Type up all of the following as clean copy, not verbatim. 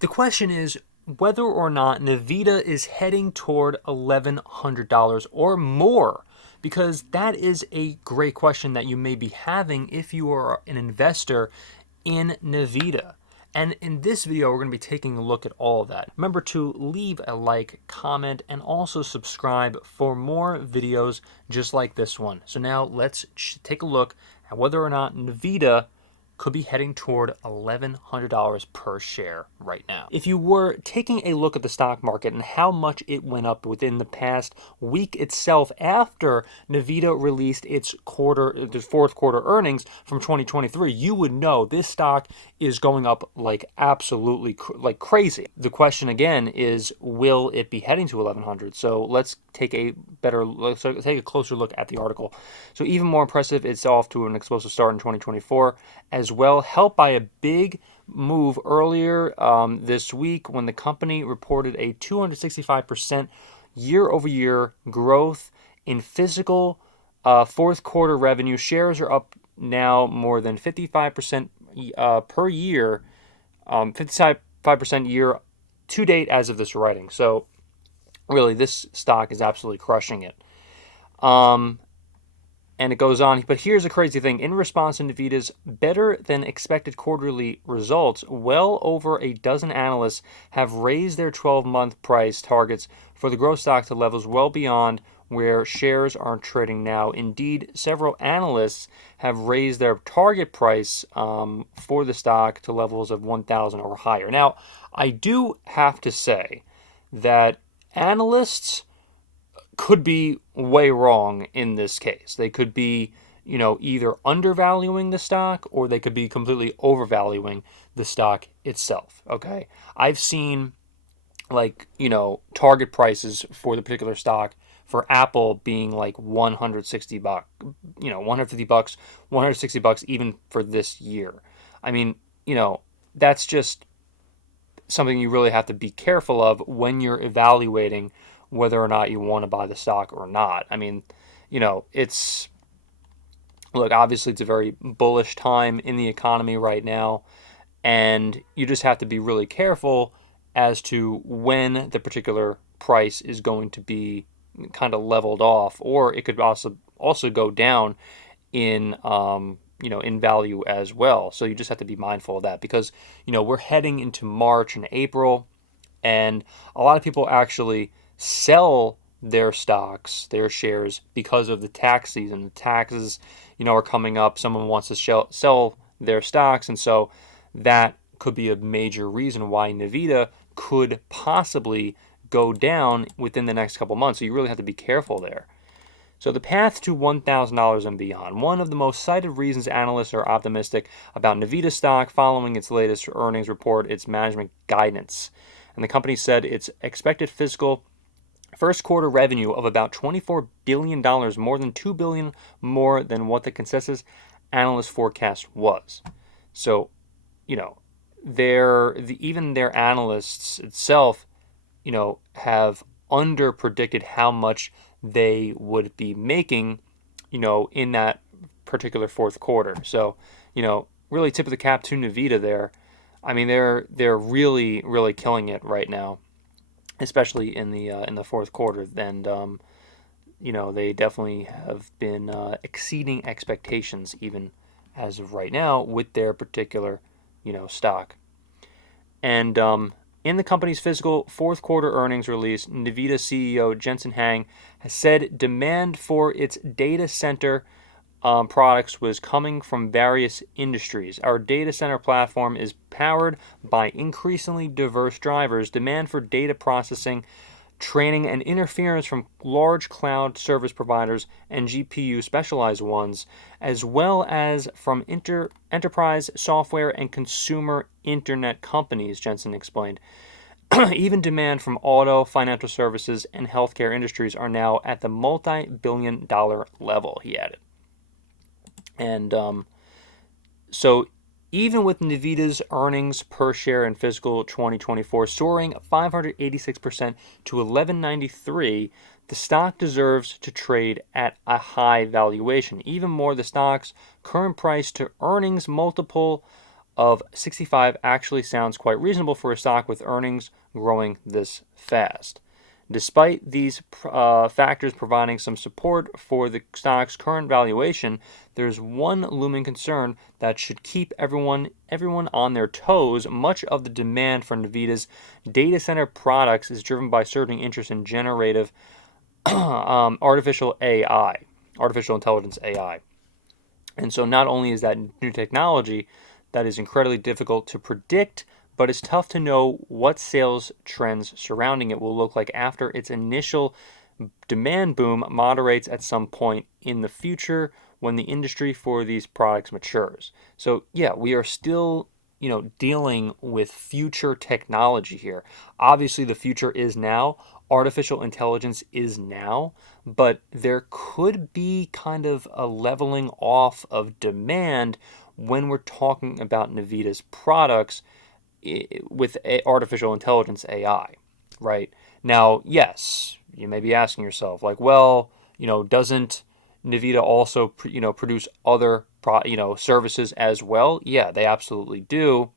The question is whether or not NVIDIA is heading toward $1,100 or more, because that is a great question that you may be having if you are an investor in NVIDIA. And in this video, we're going to be taking a look at all of that. Remember to leave a like, comment, and also subscribe for more videos just like this one. So now let's take a look at whether or not NVIDIA could be heading toward $1,100 per share right now. If you were taking a look at the stock market and how much it went up within the past week itself after NVIDIA released its the fourth quarter earnings from 2023, you would know this stock is going up like absolutely like crazy. The question again is, will it be heading to 1,100? So let's take a closer look at the article. So even more impressive, it's off to an explosive start in 2024 as well, helped by a big move earlier this week when the company reported a 265% year-over-year growth in fiscal fourth quarter revenue. Shares are up now more than 55% per year, 55% year to date as of this writing. So really, this stock is absolutely crushing it. And it goes on, but here's a crazy thing. In response to NVIDIA's better than expected quarterly results, well over a dozen analysts have raised their 12-month price targets for the growth stock to levels well beyond where shares are trading now. Indeed, several analysts have raised their target price for the stock to levels of 1,000 or higher. Now, I do have to say that analysts could be way wrong in this case. They could be, either undervaluing the stock or they could be completely overvaluing the stock itself. Okay. I've seen target prices for the particular stock for Apple being like 160 bucks, 150 bucks, 160 bucks even for this year. I mean, that's just something you really have to be careful of when you're evaluating whether or not you want to buy the stock or not. I mean, obviously it's a very bullish time in the economy right now, and you just have to be really careful as to when the particular price is going to be kind of leveled off, or it could also go down in in value as well. So you just have to be mindful of that because we're heading into March and April, and a lot of people actually sell their stocks, their shares, because of the tax season. The taxes, are coming up. Someone wants to sell their stocks, and so that could be a major reason why NVIDIA could possibly go down within the next couple months. So you really have to be careful there. So the path to $1,000 and beyond. One of the most cited reasons analysts are optimistic about NVIDIA stock following its latest earnings report, its management guidance. And the company said its expected fiscal first quarter revenue of about $24 billion, more than $2 billion more than what the consensus analyst forecast was. So, even their analysts itself, have under predicted how much they would be making, in that particular fourth quarter. So, really tip of the cap to NVIDIA there. I mean, they're really, really killing it right now, especially in the fourth quarter. And they definitely have been exceeding expectations even as of right now with their particular stock. And in the company's fiscal fourth quarter earnings release, NVIDIA CEO Jensen Huang has said demand for its data center products was coming from various industries. Our data center platform is powered by increasingly diverse drivers. Demand for data processing, training, and interference from large cloud service providers and GPU specialized ones, as well as from enterprise software and consumer internet companies, Jensen explained. Even demand from auto, financial services, and healthcare industries are now at the multi-billion-dollar level, he added. And so even with NVIDIA's earnings per share in fiscal 2024 soaring 586% to $11.93, the stock deserves to trade at a high valuation. Even more, the stock's current price to earnings multiple of 65 actually sounds quite reasonable for a stock with earnings growing this fast. Despite these factors providing some support for the stock's current valuation, there's one looming concern that should keep everyone on their toes. Much of the demand for NVIDIA's data center products is driven by surging interest in generative artificial AI, artificial intelligence AI. And so not only is that new technology that is incredibly difficult to predict, but it's tough to know what sales trends surrounding it will look like after its initial demand boom moderates at some point in the future when the industry for these products matures. So yeah, we are still dealing with future technology here. Obviously the future is now. Artificial intelligence is now, but there could be kind of a leveling off of demand when we're talking about NVIDIA's products with artificial intelligence AI, right? Now, yes, you may be asking yourself, like, well, doesn't NVIDIA also, produce other, services as well? Yeah, they absolutely do.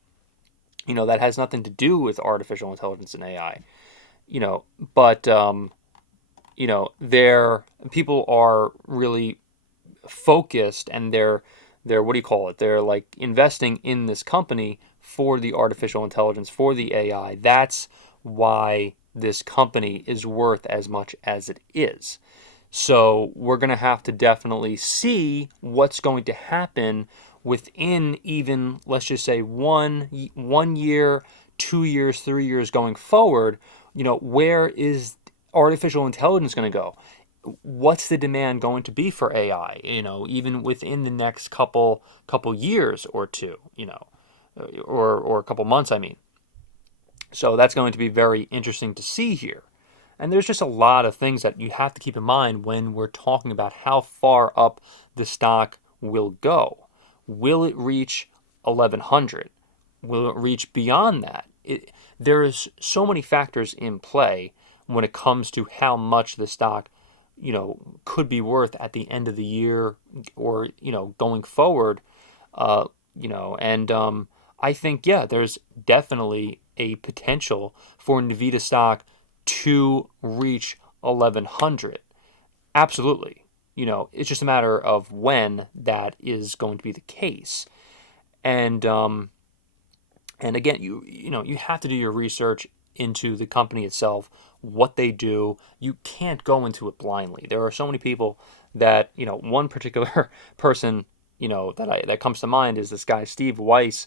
That has nothing to do with artificial intelligence and AI. But their people are really focused, and they're what do you call it? They're like investing in this company for the artificial intelligence, for the AI. That's why this company is worth as much as it is. So we're going to have to definitely see what's going to happen within, even let's just say one year, 2 years, 3 years going forward. Where is artificial intelligence going to go? What's the demand going to be for AI? Even within the next couple years or two, or a couple months, I mean. So that's going to be very interesting to see here. And there's just a lot of things that you have to keep in mind when we're talking about how far up the stock will go. Will it reach 1100? Will it reach beyond that? There's so many factors in play when it comes to how much the stock, could be worth at the end of the year, or, going forward. And I think, yeah, there's definitely a potential for NVIDIA stock to reach 1100. Absolutely. It's just a matter of when that is going to be the case. And again, you have to do your research into the company itself, what they do. You can't go into it blindly. There are so many people that, one particular person, that comes to mind is this guy, Steve Weiss.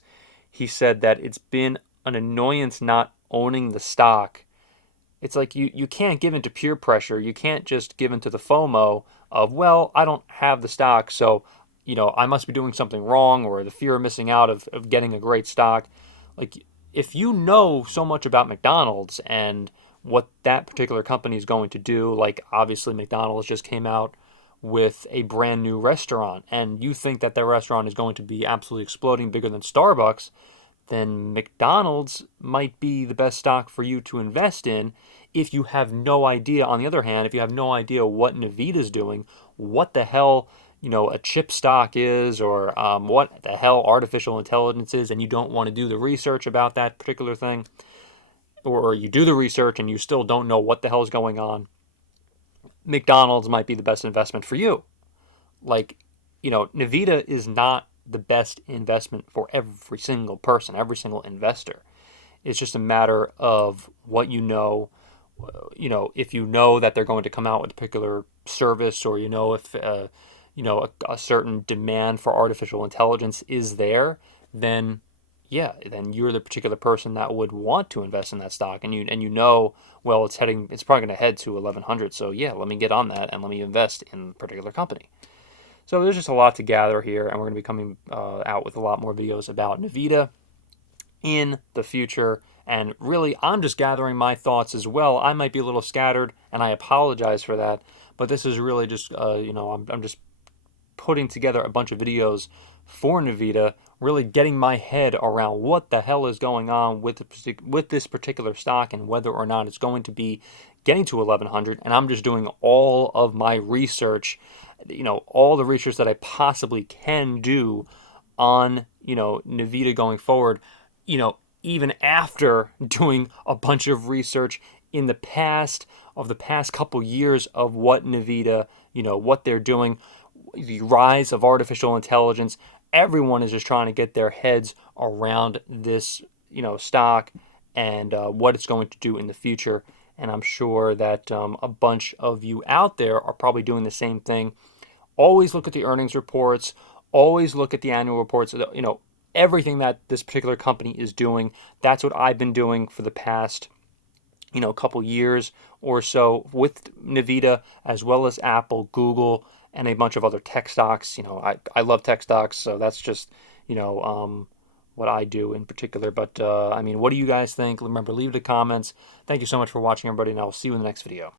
He said that it's been an annoyance not owning the stock. It's like you can't give into peer pressure. You can't just give into the FOMO of, well, I don't have the stock, so, I must be doing something wrong, or the fear of missing out of getting a great stock. Like, if you know so much about McDonald's and what that particular company is going to do, like obviously McDonald's just came out with a brand new restaurant, and you think that their restaurant is going to be absolutely exploding, bigger than Starbucks, then McDonald's might be the best stock for you to invest in. If you have no idea, on the other hand, if you have no idea what NVIDIA is doing, what the hell, a chip stock is, or what the hell artificial intelligence is, and you don't want to do the research about that particular thing, or you do the research and you still don't know what the hell is going on, McDonald's might be the best investment for you. Like, NVIDIA is not the best investment for every single person, every single investor. It's just a matter of what you know. If you know that they're going to come out with a particular service, or if a certain demand for artificial intelligence is there, then yeah, then you're the particular person that would want to invest in that stock, and well, it's probably going to head to 1100. So yeah, let me get on that and let me invest in a particular company. So there's just a lot to gather here, and we're going to be coming out with a lot more videos about NVIDIA in the future. And really, I'm just gathering my thoughts as well. I might be a little scattered, and I apologize for that. But this is really just, I'm just putting together a bunch of videos for NVIDIA, really getting my head around what the hell is going on with this particular stock, and whether or not it's going to be getting to 1100. And I'm just doing all of my research, all the research that I possibly can do on NVIDIA going forward, even after doing a bunch of research in the past couple years of what NVIDIA, what they're doing, the rise of artificial intelligence. Everyone is just trying to get their heads around this, stock and what it's going to do in the future. And I'm sure that a bunch of you out there are probably doing the same thing. Always look at the earnings reports. Always look at the annual reports. Everything that this particular company is doing. That's what I've been doing for the past couple years or so with NVIDIA, as well as Apple, Google, and a bunch of other tech stocks. I love tech stocks, so that's just what I do in particular. But what do you guys think? Remember, leave the comments. Thank you so much for watching, everybody, and I will see you in the next video.